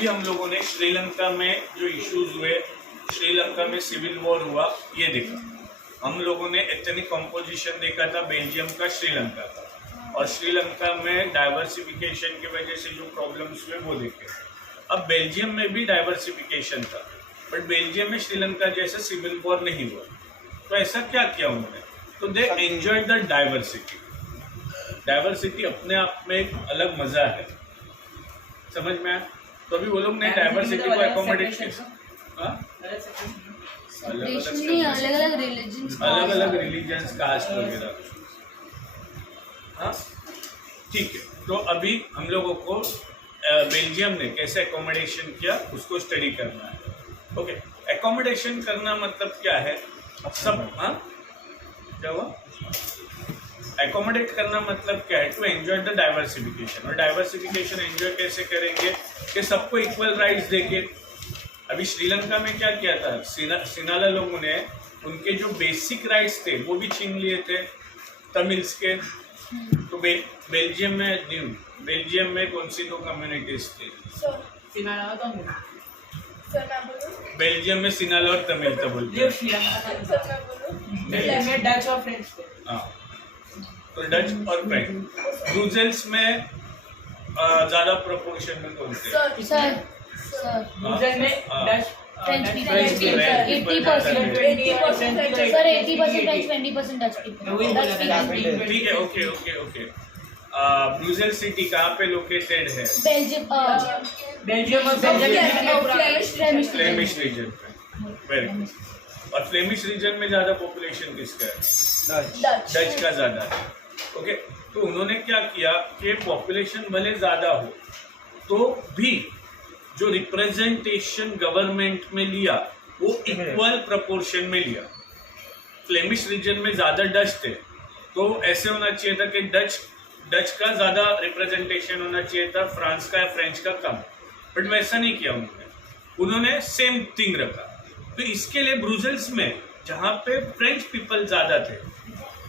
अभी हम लोगों ने श्रीलंका में जो इश्यूज हुए, श्रीलंका में सिविल वॉर हुआ, ये देखा। हम लोगों ने एथनिक कॉम्पोजिशन देखा था बेल्जियम का, श्रीलंका का, और श्रीलंका में डाइवर्सिफिकेशन की वजह से जो प्रॉब्लम्स हुए वो देखे। अब बेल्जियम में भी डाइवर्सिफिकेशन था, बट बेल्जियम में श्रीलंका जैसे सिविल वॉर नहीं हुआ। तो ऐसा क्या किया उन्होंने? तो they enjoy the diversity. Diversity अपने आप में एक अलग मजा है, समझ में आया? तो अभी वो लोग ने डाइवर्सिटी को अकोमोडेट किया। अलग अलग रिलीजन्स, कास्ट वगैरह। हाँ ठीक है। तो अभी हम लोगों को बेल्जियम ने कैसे अकोमोडेशन किया उसको स्टडी करना है। ओके, अकोमोडेशन करना मतलब क्या है? सब हाँ क्या हुआ? एकोमोडेट करना मतलब क्या है? To enjoy the diversification. और डाइवर्सिफिकेशन एंजॉय कैसे करेंगे कि सबको इक्वल राइट्स देके। अभी श्रीलंका में क्या किया था? सिनाला लोगों ने उनके जो बेसिक राइट्स थे वो भी छीन लिए थे तमिल्स के। तो बेल्जियम में कौन सी दो कम्युनिटीज थी? बेल्जियम में सिनाला और तमिल था बोलते हाँ। तो डच और फ्रेंच। ब्रुसेल्स में ज्यादा प्रोपोर्शन में कौन थे? ब्रुसेल में Dutch, French people, 80%, 80% French, 20% Dutch people. ठीक है, ओके। ब्रुसेल सिटी कहाँ पे लोकेटेड है? बेल्जियम फ्लेमिश रीजन पे। Very good. और फ्लेमिश रीजन में ज्यादा पॉपुलेशन किसका है? डच का ज्यादा है। ओके, तो उन्होंने क्या किया कि पॉपुलेशन भले ज्यादा हो तो भी जो रिप्रेजेंटेशन गवर्नमेंट में लिया वो इक्वल प्रोपोर्शन में लिया। फ्लेमिश रीजन में ज्यादा डच थे तो ऐसे होना चाहिए था कि डच का ज्यादा रिप्रेजेंटेशन होना चाहिए था, फ्रांस का या फ्रेंच का कम। बट वैसा नहीं किया उन्होंने सेम थिंग रखा। तो इसके लिए ब्रुसेल्स में जहाँ पे फ्रेंच पीपल ज्यादा थे,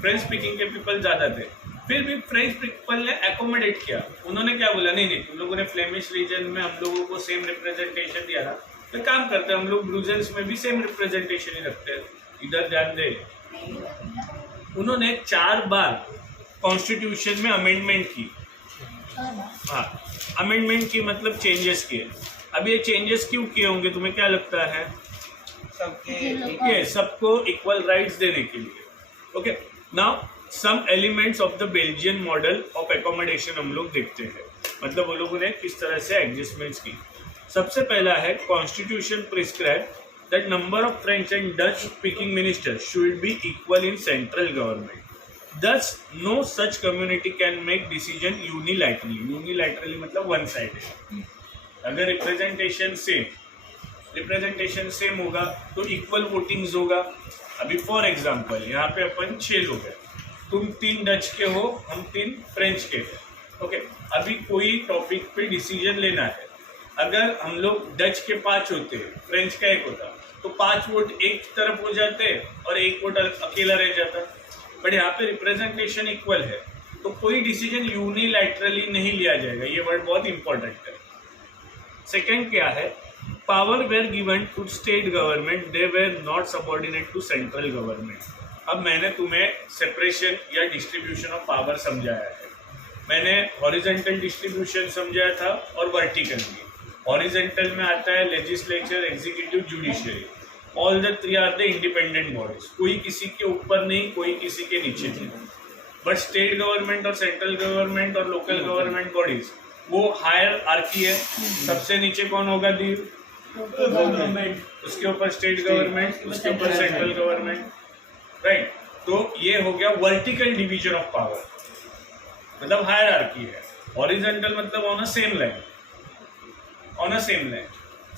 फ्रेंच स्पीकिंग के पीपल ज्यादा थे, फिर भी फ्रेंच पीपल ने एकोमोडेट किया। उन्होंने क्या बोला? नहीं, तुम लोगों ने फ्लेमिश रीजन में हम लोगों को सेम रिप्रेजेंटेशन दिया था, तो काम करते हैं हम लोग ब्रुसेल्स में भी सेम रिप्रेजेंटेशन ही रखते हैं, इधर ध्यान दे। उन्होंने 4 बार कॉन्स्टिट्यूशन में अमेंडमेंट की। हाँ, अमेंडमेंट की मतलब चेंजेस किए। अब ये चेंजेस क्यों किए होंगे तुम्हें क्या लगता है? सबको इक्वल राइट्स देने के लिए। Okay, now some elements of the Belgian model of accommodation हम लोग देखते हैं, मतलब वो लोगों ने किस तरह से एडजस्टमेंट्स की। सबसे पहला है constitution prescribe that number of French and Dutch speaking ministers should be equal in central government. Thus, no such community can make decision unilaterally. Unilaterally मतलब one sided। अगर रिप्रेजेंटेशन सेम होगा तो इक्वल वोटिंग्स होगा। अभी for example यहाँ पे अपन 6 लोग हैं, तुम 3 डच के हो, हम 3 फ्रेंच के हैं। ओके, अभी कोई टॉपिक पे डिसीजन लेना है, अगर हम लोग डच के 5 होते, फ्रेंच का 1 होता, तो 5 वोट एक तरफ हो जाते और 1 वोट अकेला रह जाता। बट यहाँ पे रिप्रेजेंटेशन इक्वल है तो कोई डिसीजन यूनिलैटरली नहीं लिया जाएगा। ये वर्ड बहुत इंपॉर्टेंट है। सेकंड क्या है? Power were given to state government, they were not subordinate to central government. अब मैंने तुम्हें सेपरेशन या डिस्ट्रीब्यूशन ऑफ पावर समझाया है। मैंने हॉरिजेंटल डिस्ट्रीब्यूशन समझाया था और वर्टिकल भी। हॉरिजेंटल में आता है legislature, executive, judiciary. All the 3 are the independent bodies. कोई किसी के ऊपर नहीं, कोई किसी के नीचे नहीं। बट स्टेट गवर्नमेंट और सेंट्रल गवर्नमेंट और लोकल गवर्नमेंट बॉडीज वो हायर आर्की है। सबसे नीचे कौन होगा? दीव गवर्नमेंट, उसके ऊपर स्टेट गवर्नमेंट, उसके ऊपर सेंट्रल गवर्नमेंट, राइट। तो ये हो गया वर्टिकल डिवीजन ऑफ पावर, मतलब हायर आर्की है। हॉरिजेंटल मतलब on a same line, on a same line.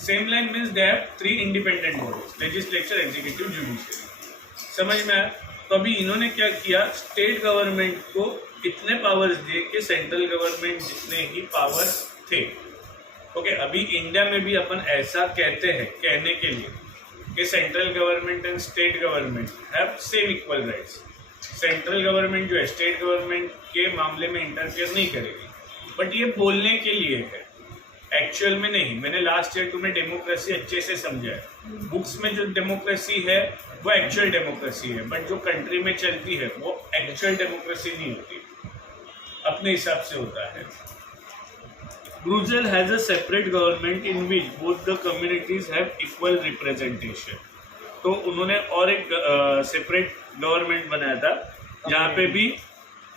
Same line means they have 3 independent bodies, legislature, executive, judiciary। समझ में आया? तो अभी इन्होंने क्या किया? स्टेट गवर्नमेंट को इतने पावर्स दिए कि सेंट्रल गवर्नमेंट जितने ही पावर्स थे। ओके, अभी इंडिया में भी अपन ऐसा कहते हैं कहने के लिए कि central government and state government have same equal rights. Central government जो है स्टेट गवर्नमेंट के मामले में इंटरफेयर नहीं करेगी, बट ये बोलने के लिए है। एक्चुअल में नहीं। मैंने लास्ट ईयर तुम्हें डेमोक्रेसी अच्छे से समझा है। बुक्स में जो डेमोक्रेसी है वो एक्चुअल डेमोक्रेसी है, बट जो कंट्री में चलती है वो एक्चुअल डेमोक्रेसी नहीं होती, अपने हिसाब से होता है। Brussels has a separate government in which both the communities have equal representation. तो उन्होंने और एक सेपरेट गवर्नमेंट बनाया था जहाँ पे भी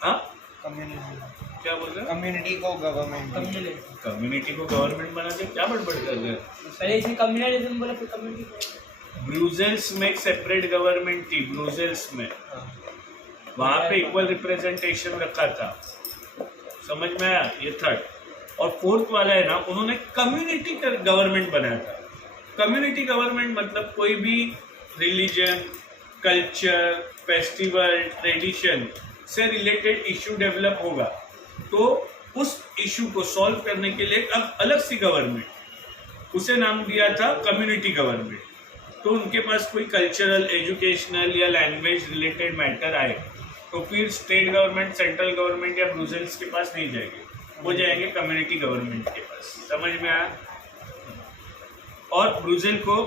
हाँ क्या बोल रहे हैं, कम्युनिटी को गवर्नमेंट, कम्युनिटी को गवर्नमेंट बना के क्या बड़बड़ कर रहे हैं। पहले इसमें कम्युनलिज्म बोला, फिर कम्युनिटी। ब्रुसेल्स में एक सेपरेट गवर्नमेंट थी, ब्रुसेल्स में वहां पे इक्वल रिप्रेजेंटेशन रखा था, समझ में आया। ये थर्ड। और फोर्थ वाला है ना, उन्होंने कम्युनिटी गवर्नमेंट बनाया था। कम्युनिटी गवर्नमेंट मतलब कोई भी रिलीजन, कल्चर, फेस्टिवल, ट्रेडिशन से रिलेटेड इशू डेवलप होगा तो उस इशू को सॉल्व करने के लिए अब अलग सी गवर्नमेंट, उसे नाम दिया था कम्युनिटी गवर्नमेंट। तो उनके पास कोई कल्चरल, एजुकेशनल या लैंग्वेज रिलेटेड मैटर आए तो फिर स्टेट गवर्नमेंट, सेंट्रल गवर्नमेंट या ब्रुसेल्स के पास नहीं जाएंगे, वो जाएंगे कम्युनिटी गवर्नमेंट के पास। समझ में आया। और ब्रुसेल को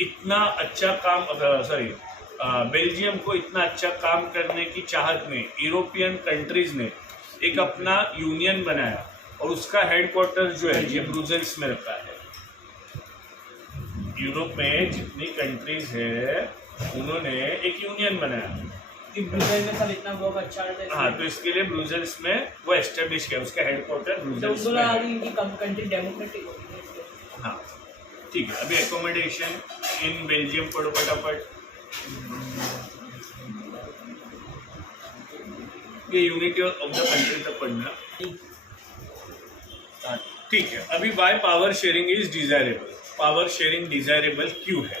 इतना अच्छा काम, बेल्जियम को इतना अच्छा काम करने की चाहत में यूरोपियन कंट्रीज ने एक अपना यूनियन बनाया और उसका हेडक्वार्टर जो है ये ब्रुसेल्स में रखा है। यूरोप में जितनी कंट्रीज है उन्होंने एक यूनियन बनाया कि ब्रुसेल्स में सब इतना बहुत अच्छा रहता है। हाँ, तो इसके लिए ब्रुसेल्स में वो एस्टेब्लिश किया, उसका हेडक्वार्टर ब्रुसेल्स में है। इनकी कंट्री डेमोक्रेटिक होती है। हाँ ठीक है। अभी एकोमोडेशन इन बेल्जियम पढ़ो फटाफट। ये यूनिटी ऑफ द कंट्री तक पढ़ना, ठीक है। अभी why power sharing is desirable. Power sharing desirable क्यों है?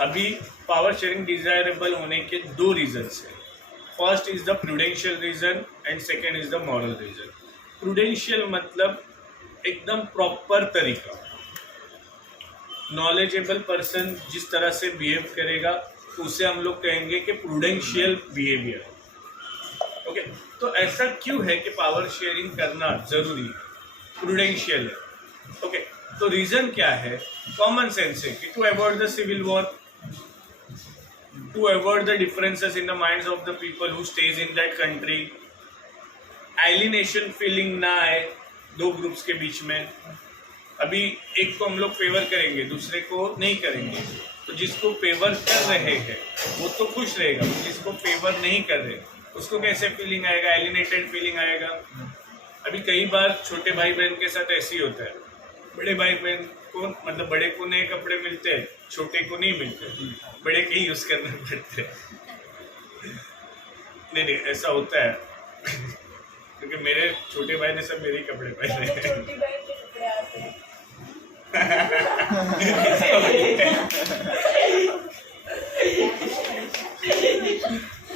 अभी पावर शेयरिंग डिजायरेबल होने के दो रीजंस है। First is the prudential reason and second is the moral reason. Prudential मतलब एकदम प्रॉपर तरीका, नॉलेजेबल पर्सन जिस तरह से बिहेव करेगा तो उसे हम लोग कहेंगे कि प्रूडेंशियल बिहेवियर। ओके, तो ऐसा क्यों है कि पावर शेयरिंग करना जरूरी है, प्रूडेंशियल है। ओके, तो रीजन क्या है? कॉमन सेंस है कि to avoid the civil war, to avoid the differences in the minds of the people who stage in that country, alienation feeling ना आए दो ग्रुप्स के बीच में। अभी एक को हम लोग फेवर करेंगे, दूसरे को नहीं करेंगे, तो जिसको फेवर कर रहे हैं वो तो खुश रहेगा, जिसको फेवर नहीं कर रहे उसको कैसे फीलिंग आएगा? एलिनेटेड फीलिंग आएगा। अभी कई बार छोटे भाई बहन के साथ ऐसे ही होता है, बड़े भाई बहन को मतलब बड़े को नए कपड़े मिलते हैं, छोटे को नहीं मिलते, बड़े के ही यूज करने पड़ते हैं। नहीं ऐसा होता है क्योंकि मेरे छोटे भाई ने सब मेरे ही कपड़े पहने हैं। छोटी बहन के कपड़े आते हैं।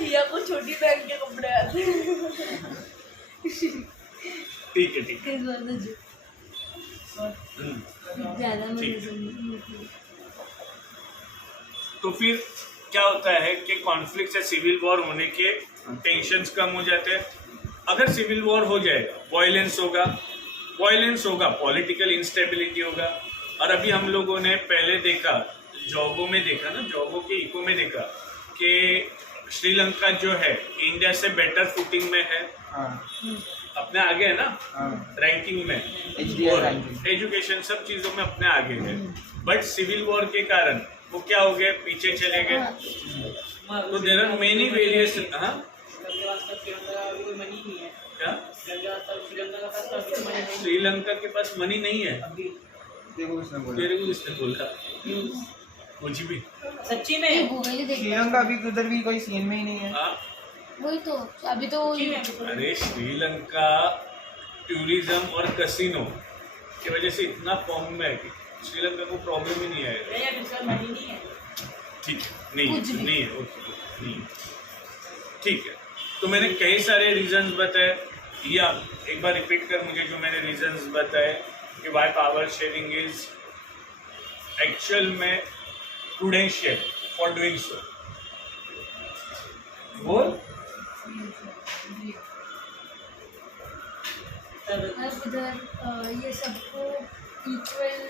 या को छोटी बहन के कपड़े आते हैं। ठीक है, ठीक है। ज्यादा तो फिर क्या होता है कि कॉन्फ्लिक्ट या सिविल वॉर होने के टेंशन्स कम हो जाते हैं। अगर सिविल वॉर हो जाएगा, वायलेंस होगा, पॉलिटिकल इंस्टेबिलिटी होगा। और अभी हम लोगों ने पहले देखा, जॉबों में देखा ना, जॉबों के इको में देखा कि श्रीलंका जो है इंडिया से बेटर फुटिंग में है, अपने आगे है ना रैंकिंग में, एजुकेशन सब चीजों में अपने आगे है। बट सिविल वॉर के कारण वो क्या हो गए, पीछे चले गए। तो there are many various. Sri Lanka के पास मनी नहीं है। तेरे को किसने बोला? मुझे भी सच्ची में श्रीलंका भी उधर भी कोई सीन में ही नहीं है। वही तो अभी तो अरे श्रीलंका टूरिज्म और कसिनो की वजह से इतना फॉर्म में है कि श्रीलंका को प्रॉब्लम ही नहीं आएगा। ठीक है, नहीं है, ओके, नहीं है, ठीक है। तो मैंने कई सारे रीजंस बताए, या एक बार रिपीट कर मुझे जो मैंने रीजंस बताए कि why power sharing is actual में प्रूडेंशियल फॉर डूइंग सो। बोल। अब इधर ये सबको इक्वल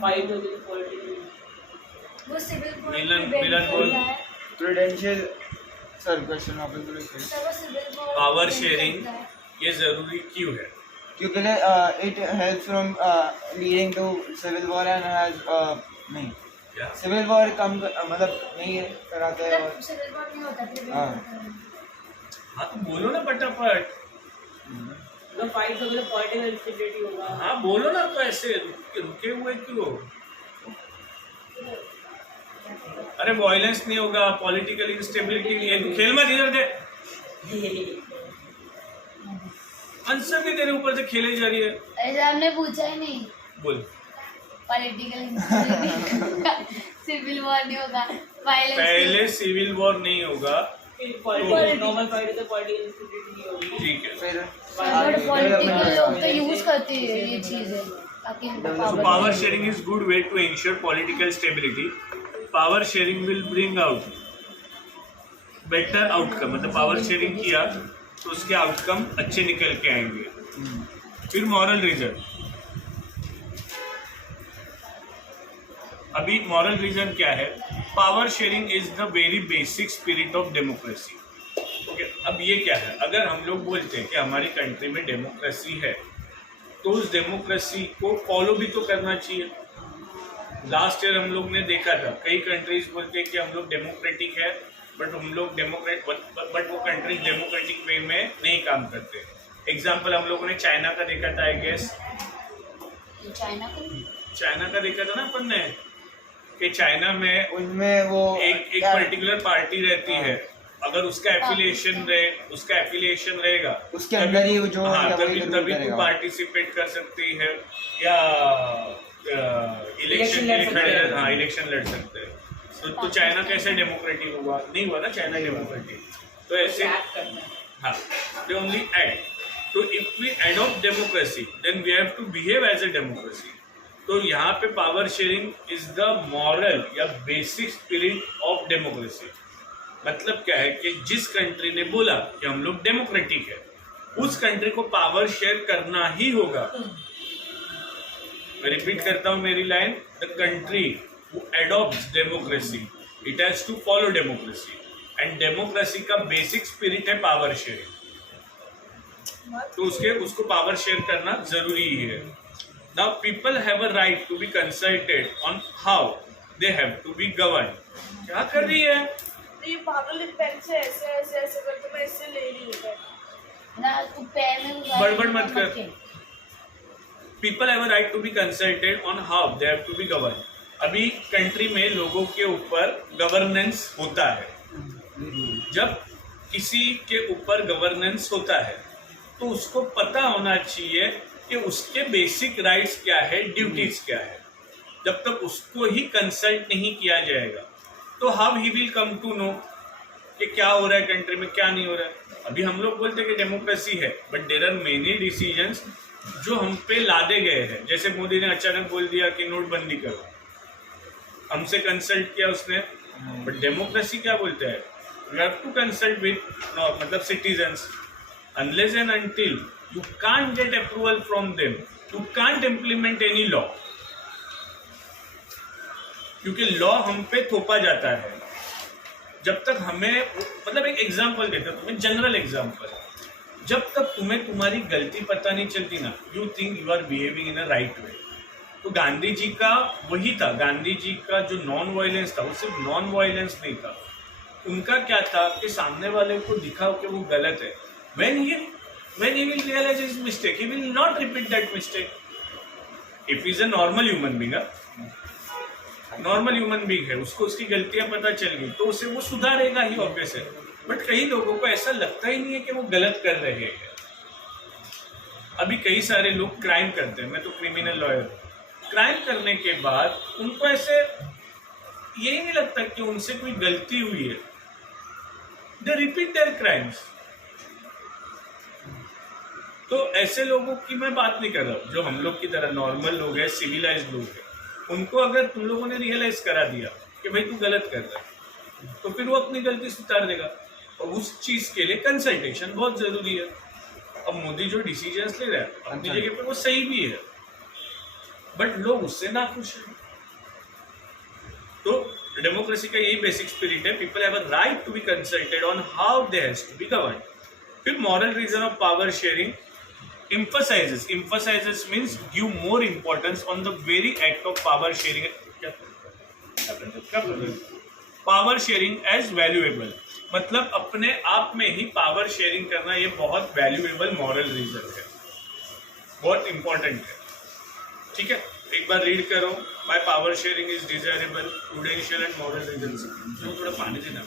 फाइट होती है पॉलिटिकल वो सिविल वॉर मिलन बोल। प्रूडेंशियल सर क्वेश्चन वापस बोलो फिर। सर वो सिविल वॉर पावर शेयरिंग ये जरूरी क्यों है? क्योंकि it helps from leading to civil war and has नहीं क्या? सिविल वॉर कम मतलब नहीं है कराता है और सिविल वॉर नहीं होता प्रिवेंट हाँ। होता है। हाँ तो बोलो ना फटाफट। मतलब फाइट होगी तो पॉलिटिकल इंस्टेबिलिटी होगा। हाँ बोलो ना, तो ऐसे रुके हुए क्यों? अरे वायलेंस नहीं होगा, पॉलिटिकल इंस्टेबिलिटी नहीं है, खेल मत इधर दे। आंसर भी तेरे ऊपर से खेले जा रही है। ऐसे हमने पूछा ही नहीं। बोल। पॉलिटिकल सिविल वॉर नहीं होगा, वायलेंस पहले सिविल वॉर नहीं होगा, नॉर्मल फाइट है तो पॉलिटिकल इंस्टेबिलिटी नहीं होगी। ठीक है। फिर पॉलिटिकल लोग तो यूज करते हैं ये चीजें ताकि So power sharing is good way to ensure political stability. Power sharing will bring out better outcome. मतलब पावर शेयरिंग किया तो उसके आउटकम अच्छे निकल के आएंगे। फिर मॉरल रीजन। अभी मॉरल रीजन क्या है? Power sharing is the very basic spirit of democracy. Okay, अब ये क्या है? अगर हम लोग बोलते हैं कि हमारी कंट्री में डेमोक्रेसी है तो उस डेमोक्रेसी को फॉलो भी तो करना चाहिए। लास्ट ईयर हम लोग ने देखा था कई कंट्रीज बोलते हैं कि हम लोग डेमोक्रेटिक है, बट हम लोग बट वो कंट्रीज डेमोक्रेटिक वे में नहीं काम करते। एग्जाम्पल हम लोगों ने चाइना का देखा था, आई गेस चाइना का देखा था ना अपन ने, कि चाइना में उनमें वो एक पर्टिकुलर पार्टी रहती है, अगर उसका एफिलिएशन रहेगा उसके अंदर ही जो तभी तू पार्टिसिपेट कर सकती है या इलेक्शन इलेक्शन लड़ सकते हैं। तो चाइना कैसे डेमोक्रेटिक हुआ? नहीं हुआ ना चाइना डेमोक्रेटिक। तो ऐसे हाँ, दे ओनली एक्ट। तो if we adopt democracy then we have to behave as a democracy. तो यहाँ पे power sharing is the moral या बेसिक स्पिरिट ऑफ डेमोक्रेसी। मतलब क्या है कि जिस कंट्री ने बोला कि हम लोग डेमोक्रेटिक है, उस कंट्री को पावर शेयर करना ही होगा। मैं रिपीट करता हूं मेरी line, the country who adopts democracy it has to follow democracy, and democracy का बेसिक स्पिरिट है पावर शेयरिंग। तो उसको पावर शेयर करना जरूरी ही है। Now people have a right to be consulted on how they have to be govern. क्या कर रही है ये पागल पेन से ऐसे ऐसे ऐसे करके मैं इससे ले रही हूँ ना, तू पेन में बड़बड़ मत कर। People have a right to be consulted on how they have to be govern. अभी कंट्री में लोगों के ऊपर गवर्नेंस होता है। जब किसी के ऊपर गवर्नेंस होता है तो उसको पता होना चाहिए कि उसके बेसिक राइट्स क्या है, ड्यूटीज क्या है। जब तक उसको ही कंसल्ट नहीं किया जाएगा तो how he will come to know कि क्या हो रहा है कंट्री में, क्या नहीं हो रहा है। अभी हम लोग बोलते हैं कि डेमोक्रेसी है, but there are many decisions जो हम पे लादे गए हैं। जैसे मोदी ने अचानक बोल दिया कि नोटबंदी करो, हमसे कंसल्ट किया उसने, बट डेमोक्रेसी क्या बोलते हैं? You have to consult with मतलब citizens. Unless and until you can't get approval from them, you can't implement any law, क्योंकि लॉ हम पे थोपा जाता है। जब तक हमें मतलब एक एग्जांपल देता हूं तुम्हें, जनरल एग्जांपल, जब तक तुम्हें तुम्हारी गलती पता नहीं चलती ना, you think you are behaving in a right way. तो गांधी जी का वही था, गांधी जी का जो नॉन वायलेंस था वो सिर्फ नॉन वायलेंस नहीं था। उनका क्या था कि सामने वाले को दिखाओ कि वो गलत है। when he will realize his mistake, he will not repeat that mistake. If he is a normal human being, normal human being है, उसको उसकी गलतियां पता चल गई तो उसे वो सुधारेगा ही, ऑब्वियस है। बट कई लोगों को ऐसा लगता ही नहीं है कि वो गलत कर रहे हैं। अभी कई सारे लोग क्राइम करते हैं, मैं तो क्रिमिनल लॉयर हूँ, क्राइम करने के बाद उनको ऐसे यही नहीं लगता कि उनसे कोई गलती हुई है, दे रिपीट देयर क्राइम्स। तो ऐसे लोगों की मैं बात नहीं कर रहा हूँ, जो हम लोग की तरह नॉर्मल लोग हैं, सिविलाइज्ड लोग हैं। उनको अगर तुम लोगों ने रियलाइज करा दिया कि भाई तू गलत कर रहा है, तो फिर वो अपनी गलती सुधार देगा। और उस चीज के लिए कंसल्टेशन बहुत जरूरी है। अब मोदी जो डिसीजंस ले रहा है अपनी जगह पे वो सही भी है, बट लोग उससे ना खुश हैं। तो डेमोक्रेसी का यही बेसिक स्पिरिट है, people have a right to be consulted on how they has to be govern. फिर moral reason of power sharing emphasizes means give more importance on the very act of power sharing, power sharing as valuable, मतलब अपने आप में ही power sharing करना ये बहुत valuable moral reason है, बहुत इंपॉर्टेंट है। ठीक है, एक बार रीड करो, by power sharing is desirable, prudential and moral reason. थोड़ा पानी देना।